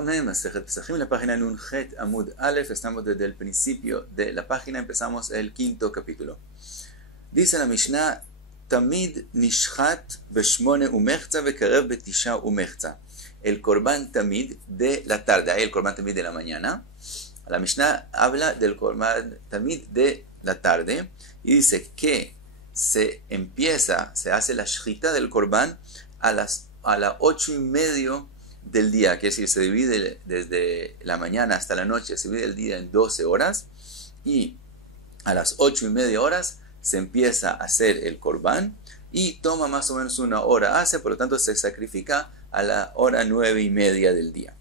Shalom, Masejet Pesachim, la página Nunjet Amud Aleph. Estamos desde el principio de la página, empezamos el quinto capítulo. Dice la Mishnah: Tamid nishchat beshmone umechza vekarev betisha umechza. El korban tamid de la tarde, hay el korban tamid de la mañana. La Mishnah habla del korban tamid de la tarde y dice que se hace la shchita del korban a las 8:30 del día, quiere decir, se divide desde la mañana hasta la noche, se divide el día en 12 horas y a las 8:30 se empieza a hacer el korban y toma más o menos una hora, por lo tanto se sacrifica a la hora 9:30 del día.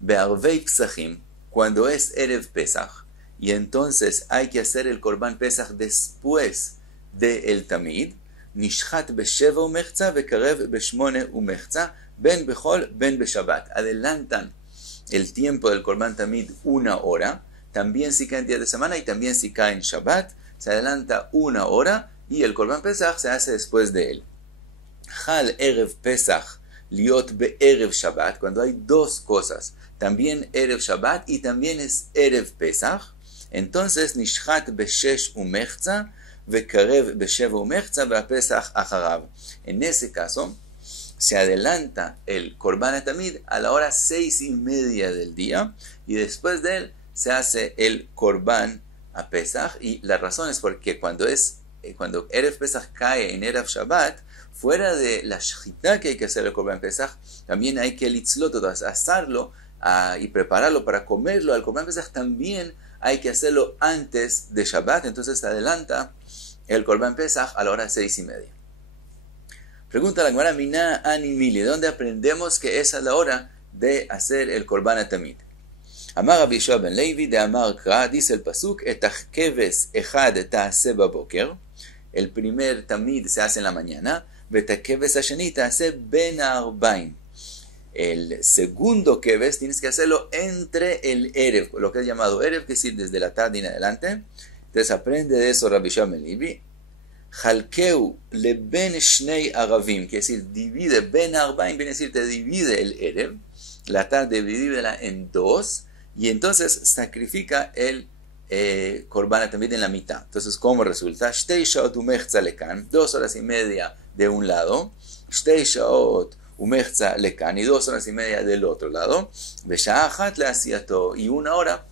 Be'arvei Pesachim, cuando es Erev Pesach, y entonces hay que hacer el korban Pesach después del tamid, nishchat besheva umechza vekarev beshmone umechza ben bechol ben beshabbat. Adelantan el tiempo del korban tamid una hora, también si cae en día de semana y también si cae en Shabbat, se adelanta una hora y el korban Pesach se hace después de él. Chal Erev Pesach liot be'erev Shabbat, cuando hay dos cosas, también Erev Shabbat y también es Erev Pesach, entonces nishchat beshesh umechza vekarev besheva umechza ve'apesach acharav. En ese caso se adelanta el korban tamid a la hora 6:30 del día y después de él se hace el korban a Pesach, y la razón es porque cuando Erev Pesach cae en Erev Shabbat, fuera de la shchita que hay que hacer el korban Pesach, también hay que litzlot, asarlo y prepararlo para comerlo. Al korban Pesach también hay que hacerlo antes de Shabbat, entonces se adelanta el korban Pesach a la hora 6:30. Pregunta la Gemara: Mina animili, ¿de dónde aprendemos que esa es la hora de hacer el korban tamid? Amar Rabbi Yoshua ben Levi de Amar Kra, dice el pasuk: Etach keves echad ta'aseh baboker. El primer tamid se hace en la mañana. Vetach keves hasheni ta'aseh ben ha'arbaim. El segundo keves tienes que hacerlo entre el erev, lo que es llamado erev, que es decir, desde la tarde en adelante. Entonces aprende de eso Rabbi Yoshua ben Levi. Halkeu le ben shnei aravim, que es decir, divide ben arbaim, viene a decir, te divide el erev, la tarde divídela en dos, y entonces sacrifica el korban tamid en la mitad. Entonces, ¿cómo resulta? Shtei shaot umechza lekan, 2 horas y media de un lado, shtei shaot umechza lekan, y 2 horas y media del otro lado, vesha achat le asiato, y 1 hora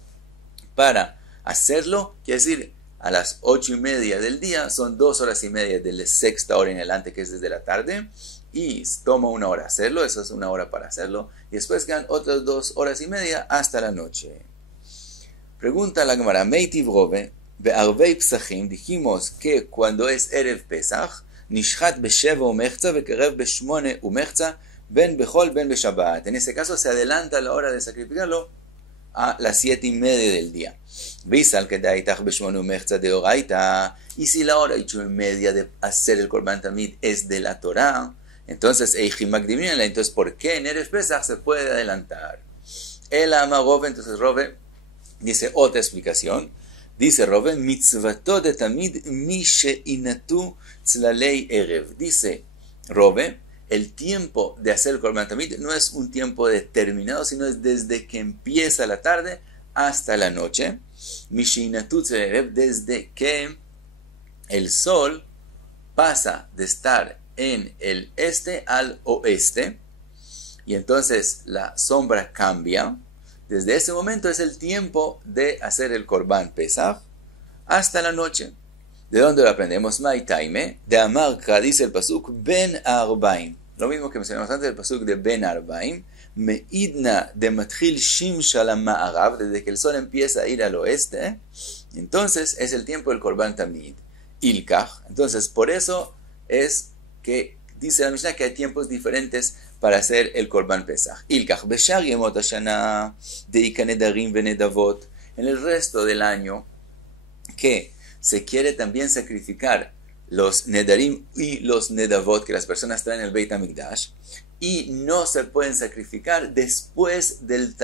para hacerlo, quiere decir, a las 8:30 del día, son 2 horas y media de la sexta hora en adelante, que es desde la tarde, y toma 1 hora hacerlo, eso es 1 hora para hacerlo, y después quedan otras 2 horas y media hasta la noche. Pregunta la Gemara: Meitiv Rove, be'arvei Pesachim, dijimos que cuando es Erev Pesach, nishchat besheva umechza vekarev beshmone umechza ben bechol ben beshabbat. En ese caso se adelanta la hora de sacrificarlo a las 7:30 del día. Visal que daitach beshmone umechza de oraita, y si la hora 8:30 de hacer el korban tamid es de la Torah, entonces entonces ¿por qué en Erev Pesach se puede adelantar? El ama Rove, entonces Rove dice otra explicación. Dice Rove: mitzvato de tamid mi sheinatu tzlalei erev. Dice Rove: el tiempo de hacer el korban tamid no es un tiempo determinado, sino es desde que empieza la tarde hasta la noche. Mi sheinatu tzlalei erev, desde que el sol pasa de estar en el este al oeste, y entonces la sombra cambia. Desde ese momento es el tiempo de hacer el korban Pesach hasta la noche. ¿De dónde lo aprendemos? Maitaime, de Amarka, dice el pasuk ben arbaim. Lo mismo que mencionamos antes, el pasuk de ben arbaim. Meidna de matchil shimsha la ma'arav, desde que el sol empieza a ir al oeste, entonces es el tiempo del korban tamid. Ilkach, entonces por eso es que dice la Mishnah que hay tiempos diferentes para hacer el korban Pesach. Ilkach beshar yemot hashana deika nedarim venedavot. En el resto del año que se quiere también sacrificar los nedarim y los nedavot que las personas traen al Beit HaMikdash, y no se pueden sacrificar después del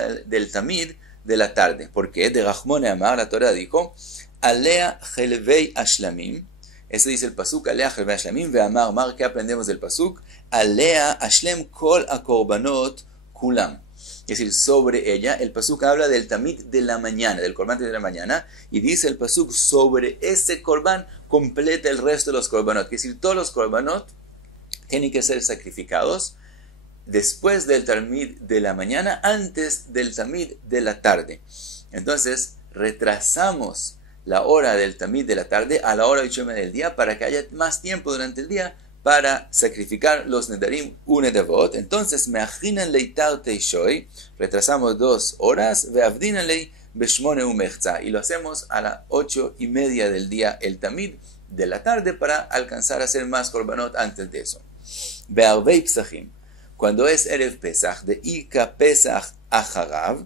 tamid de la tarde. Porque de Rachmone Amar, la Torah dijo: Alea chelvei ashlamim. Eso dice el pasuk: Alea chelvei ashlamim. Ve Amar Mar, ¿qué aprendemos del pasuk? Alea ashlem kol akorbanot kulam. es decir, sobre ella. El pasuk habla del tamid de la mañana, del corbán de la mañana, y dice el pasuk, sobre ese corbán completa el resto de los corbanot. Es decir, todos los corbanot tienen que ser sacrificados después del tamid de la mañana, antes del tamid de la tarde. Entonces, retrasamos la hora del tamid de la tarde a la hora del día para que haya más tiempo durante el día para sacrificar los nedarim u nedavot. Entonces, me'achinan leitar teishoy, retrasamos 2 horas, ve'avdinan lei beshmone umechza, y lo hacemos a las 8:30 del día, el tamid de la tarde, para alcanzar a hacer más korbanot antes de eso. Be'arvei psachim, cuando es Erev Pesach, de Ika Pesach Acharav,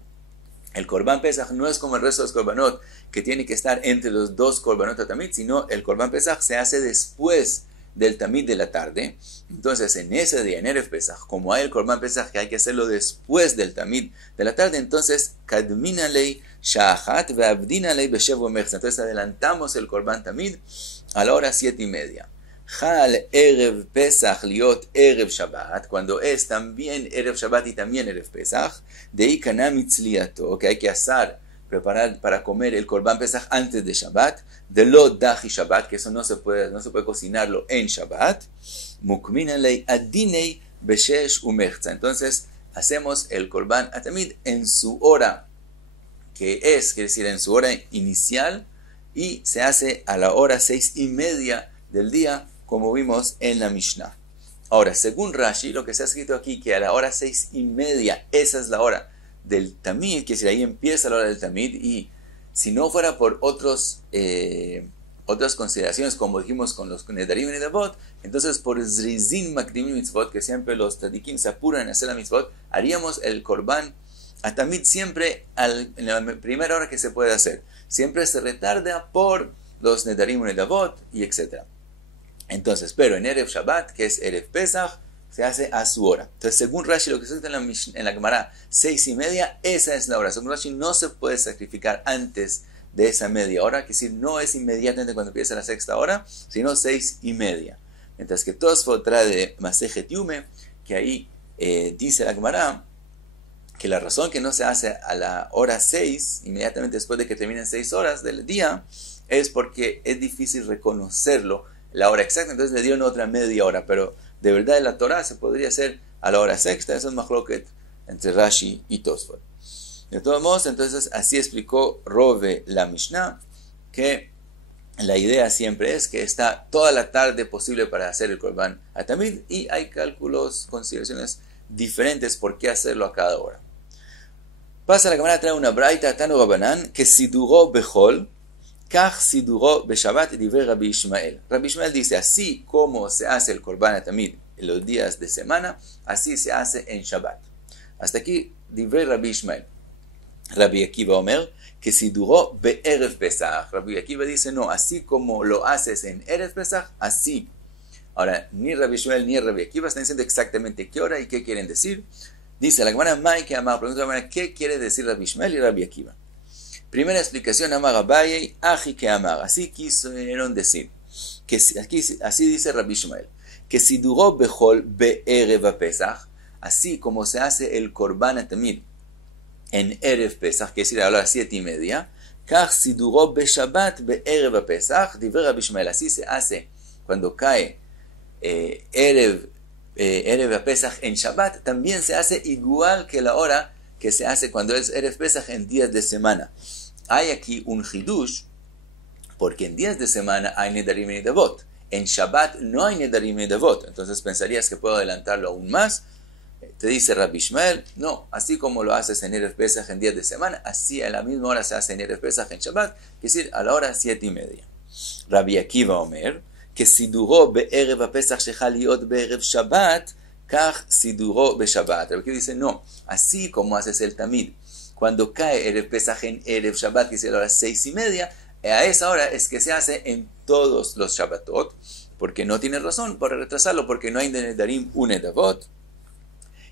el Korban Pesach no es como el resto de los Korbanot, que tiene que estar entre los 2 Korbanot a Tamid, sino el Korban Pesach se hace después del Tamid de la tarde. Entonces, en ese día, en Erev Pesach, como hay el Korban Pesach que hay que hacerlo después del Tamid de la tarde, entonces, Kadmina lei Sha'achat ve'abdina lei beshev u'mechza. Entonces, adelantamos el Korban Tamid a la hora 7:30. Hal Erev Pesach liot Erev Shabbat, cuando es también Erev Shabbat y también Erev Pesach, de Ikana Mitzliato, que hay que asar, preparar para comer el Korban Pesach antes de Shabbat, de lo Dahi Shabbat, que eso no se puede cocinarlo en Shabbat, Mukmina lei Adinei Beshesh Umechza. Entonces, hacemos el Korban Atamid en su hora, quiere decir, en su hora inicial, y se hace a la hora 6:30 del día, como vimos en la Mishnah. Ahora, según Rashi, lo que se ha escrito aquí, que a la hora 6:30, esa es la hora del Tamid, que si ahí empieza la hora del Tamid, y si no fuera por otras consideraciones, como dijimos con los Nedarim y Nedavot, entonces por Zrizin Makdimim Mitzvot, que siempre los Tadikim se apuran en hacer la Mitzvot, haríamos el Korban a Tamid siempre en la primera hora que se puede hacer. Siempre se retarda por los Nedarim y Nedavot, y etc. Entonces, pero en Erev Shabbat, que es Erev Pesach, se hace a su hora. Entonces, según Rashi, lo que se dice en la Gemara, 6:30, esa es la hora. Según Rashi, no se puede sacrificar antes de esa media hora, que decir, no es inmediatamente cuando empieza la 6ª hora, sino 6:30. Mientras que Tosfot trae de Masejet Yume, que ahí dice la Gemara, que la razón que no se hace a la hora 6, inmediatamente después de que terminen 6 horas del día, es porque es difícil reconocerlo la hora exacta, entonces le dieron otra media hora, pero de verdad en la Torah se podría hacer a la hora 6ª, eso es machloket entre Rashi y Tosfot. De todos modos, entonces así explicó Rove la Mishnah, que la idea siempre es que está toda la tarde posible para hacer el Korban Atamid, y hay cálculos, consideraciones diferentes por qué hacerlo a cada hora. Pasa la cámara, trae una braita, Tanu Rabanan, que siduró bechol, Kach siduró beshabbat divrei Rabbi Ishmael. Rabbi Ishmael dice, así como se hace el Korban Atamid en los días de semana, así se hace en Shabbat. Hasta aquí, divrei Rabbi Ishmael. Rabbi Akiva Omer, que siduró be'erev Pesach. Rabbi Akiva dice, no, así como lo haces en Erev Pesach, así. Ahora, ni Rabbi Ishmael ni Rabbi Akiva están diciendo exactamente qué hora y qué quieren decir. Dice la Gemara, Mai que amar, pregunta la Gemara, ¿qué quiere decir Rabbi Ishmael y Rabbi Akiva? Primera explicación, Amar Abaye, Aji que amar. Así quisieron decir, que aquí, así dice Rabbi Ishmael, que si duró Bechol be'erev Pesach, así como se hace el Korban Atamid en Erev Pesach, que es decir, a las 7:30, Kach si duró Beshabbat be'erev Pesach, divrei Rabbi Ishmael, así se hace cuando cae Erev Pesach en Shabbat, también se hace igual que la hora que se hace cuando es Erev Pesach en días de semana. Hay aquí un hidush, porque en días de semana hay Nedarim y Nedavot. En Shabbat no hay Nedarim y Nedavot. Entonces pensarías que puedo adelantarlo aún más. Te dice Rabbi Ishmael, no, así como lo haces en Erev Pesach en días de semana, así a la misma hora se hace en Erev Pesach en Shabbat, es decir, a la hora 7:30. Rabbi Akiva Omer, que siduró be'erev Pesach shechal liot be'erev Shabbat, kach siduró be'Shabbat. Rabbi Akiva dice, no, así como haces el Tamid, cuando cae Erev Pesach en Erev Shabbat, que es a las 6:30, a esa hora es que se hace en todos los Shabbatot, porque no tiene razón para retrasarlo, porque no hay Nedarim u Nedavot.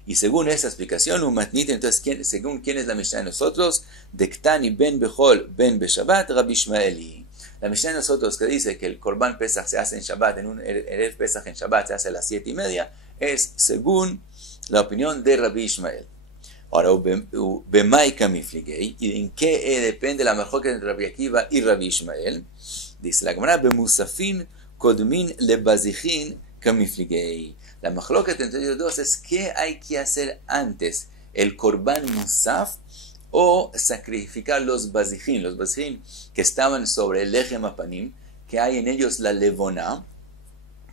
Y según esa explicación, un matnit, entonces, según quién es la Mishnah de nosotros, Dektani ben Bechol ben Beshabbat, Rabbi Ishmaeli. La Mishnah de nosotros que dice que el Korban Pesach se hace en Shabbat, en un Erev Pesach en Shabbat se hace a las 7:30, es según la opinión de Rabbi Ishmael. Ahora, Bemai Kamifligei, ¿y en qué depende la mejor que entre Rabbi Akiva y Rabbi Ishmael? Dice la Gemara, Bemusafin Kodmin Lebazichin Kamifligei. La mejor que entre ellos dos es qué hay que hacer antes, el Korban Musaf o sacrificar los bazijin que estaban sobre el Lechem Apanim, que hay en ellos la levona,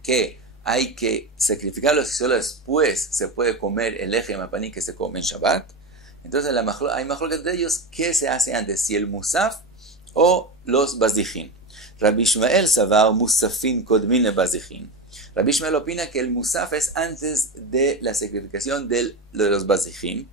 que hay que sacrificarlos y solo después se puede comer el Lechem Apanim que se come en Shabbat. Entonces hay mejor que entre ellos, ¿qué se hace antes? Si el musaf o los bazijin. Rabbi Ishmael Savar Musafin Kodmin le bazijin. Rabbi Ishmael opina que el musaf es antes de la sacrificación de los bazijin.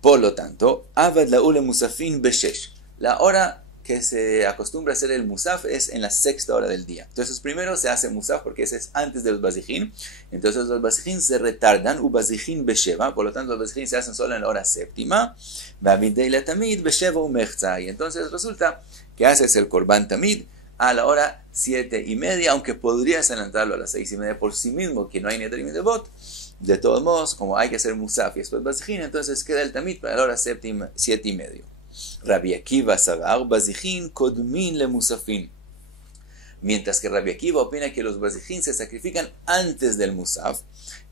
Por lo tanto, Avad Laule Musafin Beshesh. La hora que se acostumbra a hacer el musaf es en la sexta hora del día. Entonces primero se hace musaf porque ese es antes de los bazijin. Entonces los bazijin se retardan, bazijin besheva, por lo tanto los bazijin se hacen solo en la hora séptima. Babidei la tamid besheva umechza. Y entonces resulta que haces el korban tamid a la hora 7:30, aunque podrías adelantarlo a las 6:30 por sí mismo, que no hay netrim de bot. De todos modos, como hay que hacer musaf y después bazijin, entonces queda el tamid para la hora 7:30. Rabbi Akiva Savar Bazijin Kodmin le Musafin. Mientras que Rabbi Akiva opina que los Bazijin se sacrifican antes del Musaf,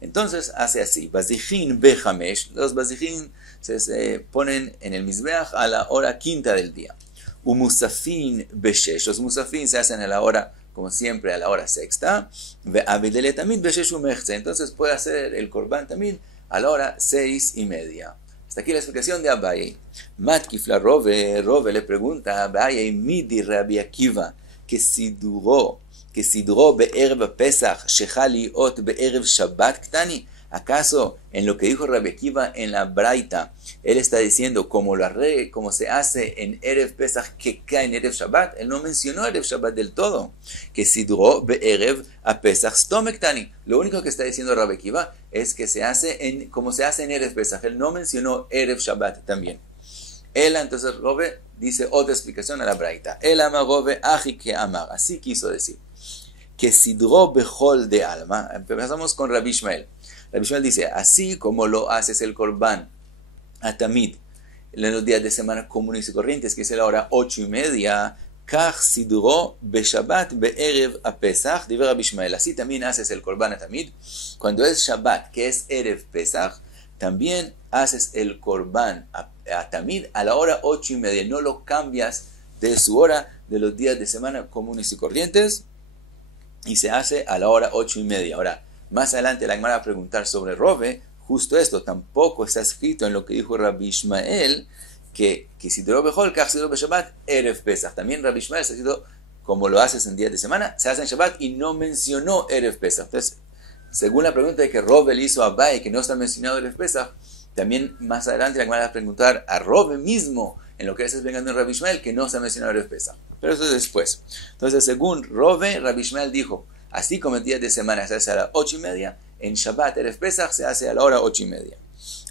entonces hace así: Bazijin Behamesh, los Bazijin se ponen en el Mizbeach a la hora quinta del día. Musafin Beshesh, los Musafin se hacen a la hora, como siempre, a la hora sexta. Ve'avidele Tamid Beshesh Umechze, entonces puede hacer el Korban Tamid a la hora 6:30. Hasta aquí la explicación de Abaye. Matkifla Rove le pregunta a Abaye, Midi Rabbi Akiva, que siduró be'erev Pesach, shechali ot be'erev Shabbat ktani. ¿Acaso en lo que dijo Rabbi Akiva en la Braita, él está diciendo como se hace en Erev Pesach que cae en Erev Shabbat? Él no mencionó Erev Shabbat del todo. Que siduró be'erev a Pesach stomek tani. Lo único que está diciendo Rabbi Akiva es que se hace como se hace en Erev Pesach. Él no mencionó Erev Shabbat también. Entonces Rove dice otra explicación a la Braita. El ama Rove aji que amar. Así quiso decir. Que sidró bechol de alma. Empezamos con Rabbi Ishmael. Rabbi Ishmael dice, así como lo haces el Korban a Tamid en los días de semana comunes y corrientes, que es la hora 8:30, Kach sidro beshabbat be'erev a Pesach, dice Rabbi Ishmael. Así también haces el Korban a Tamid. Cuando es Shabbat, que es Erev Pesach, también haces el Korban a Tamid a la hora 8:30. No lo cambias de su hora de los días de semana comunes y corrientes, y se hace a la hora 8:30. Ahora, más adelante la Gemara va a preguntar sobre Rove, justo esto, tampoco está escrito en lo que dijo Rabbi Ishmael, que si te lo bejol, kach sidro beshabbat, erev Pesach. También Rabbi Ishmael está escrito, como lo haces en días de semana, se hace en Shabbat y no mencionó erev Pesach. Entonces, según la pregunta de que Rove le hizo a Abai, que no está mencionado erev Pesach, también más adelante la Gemara va a preguntar a Rove mismo, en lo que estás vengando en Rabbi Ishmael, que no se ha mencionado erev Pesach. Pero eso es después. Entonces, según Rove, Rabbi Ishmael dijo, así como en días de semana se hace a las 8:30, en Shabbat Erev Pesach se hace a la hora 8:30.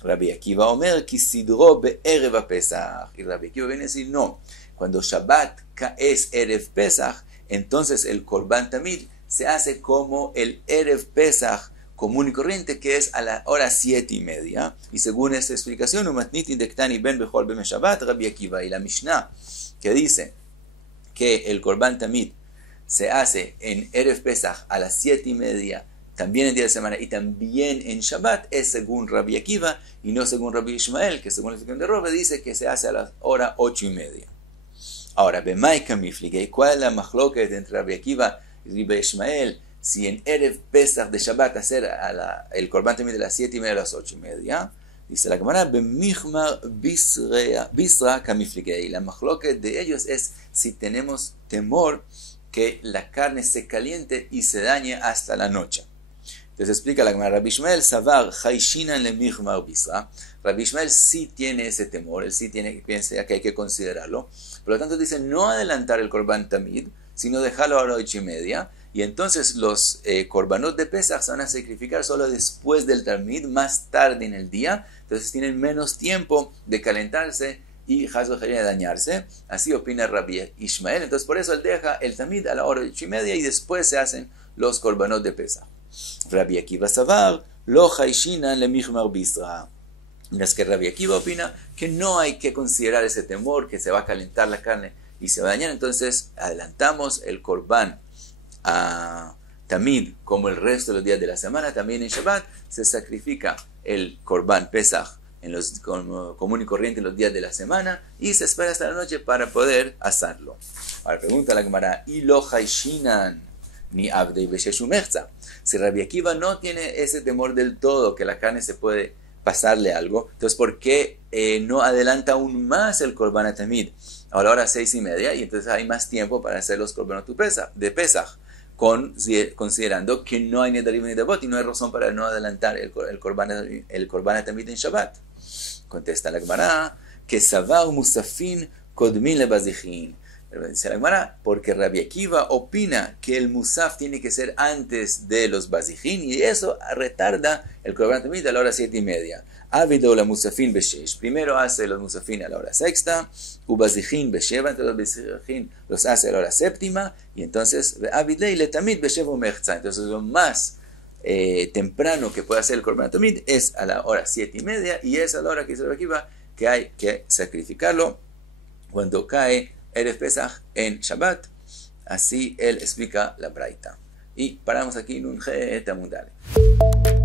Rabbi Akiva Omer, ki sidro be'erev a Pesach. Y Rabbi Akiva viene a decir, no, cuando Shabbat es Erev Pesach, entonces el Korban Tamid se hace como el Erev Pesach común y corriente, que es a la hora 7:30. Y según esta explicación, Umatnit indektani ben bechol ben Shabbat, Rabbi Akiva. Y la Mishnah, que dice que el Korban Tamid se hace en Erev Pesach a las 7:30, también en día de semana y también en Shabbat, es según Rabbi Akiva y no según Rabbi Ishmael, que según la explicación de Rove dice que se hace a la hora 8:30. Ahora, Bemai Kamiflige, ¿cuál es la machloket entre Rabbi Akiva y Rabbi Ishmael? Si en Erev Pesach de Shabbat hacer el Korban Tamid de las 7:30 a las 8:30, dice la Gemara, Bemichmar Bisra Kamiflige. La machloket de ellos es si tenemos temor que la carne se caliente y se dañe hasta la noche. Entonces explica la Gemara, Rabbi Ishmael Savar Chayshinan le Michmar Bisra. Rabbi Ishmael sí tiene ese temor, él sí piensa que hay que considerarlo. Por lo tanto dice no adelantar el Korban Tamid, sino dejarlo a las 8:30. Y entonces los Korbanot de Pesach se van a sacrificar solo después del Tamid, más tarde en el día. Entonces tienen menos tiempo de calentarse y Hazlo de dañarse. Así opina Rabbi Ishmael. Entonces por eso él deja el Tamid a la hora 8:30 y después se hacen los Korbanot de Pesach. Rabbi Akiva Savar, Lo Chayshinan le Michmar Bisra. Mientras que Rabbi Akiva opina que no hay que considerar ese temor, que se va a calentar la carne y se va a dañar. Entonces adelantamos el Corbán a Tamid como el resto de los días de la semana. También en Shabbat se sacrifica el Corbán Pesach en los común y corriente en los días de la semana y se espera hasta la noche para poder asarlo. Ahora pregunta la Gemara, ¿y lo haishinan ni abdei besheshu mechza? Si Rabbi Akiva no tiene ese temor del todo que la carne se puede pasarle algo, entonces ¿por qué no adelanta aún más el Corbán Tamid a la hora 6:30 y entonces hay más tiempo para hacer los Corbanot de Pesach, considerando que no hay Nedarim ni Nedavot y no hay razón para no adelantar el Corbán Tamid en Shabbat? Contesta la Gemara que Savau Musafin Kodmin Lebazichin. Dice la Gemara, porque Rabbi Akiva opina que el Musaf tiene que ser antes de los Bazijin y eso retarda el Corban Tamid a la hora 7:30. Avido la Musafin Beshesh. Primero hace los Musafin a la hora 6:00, Ubazijin Besheva, entonces los Bazijin los hace a la hora 7:00 y entonces Avidei le Tamid Besheva Umechza. Entonces lo más temprano que puede hacer el Corban Tamid es a la hora 7:30 y es a la hora que dice Rabbi Akiva que hay que sacrificarlo cuando cae Erev Pesach en Shabbat. Así él explica la Braita. Y paramos aquí en un Amud Aleph.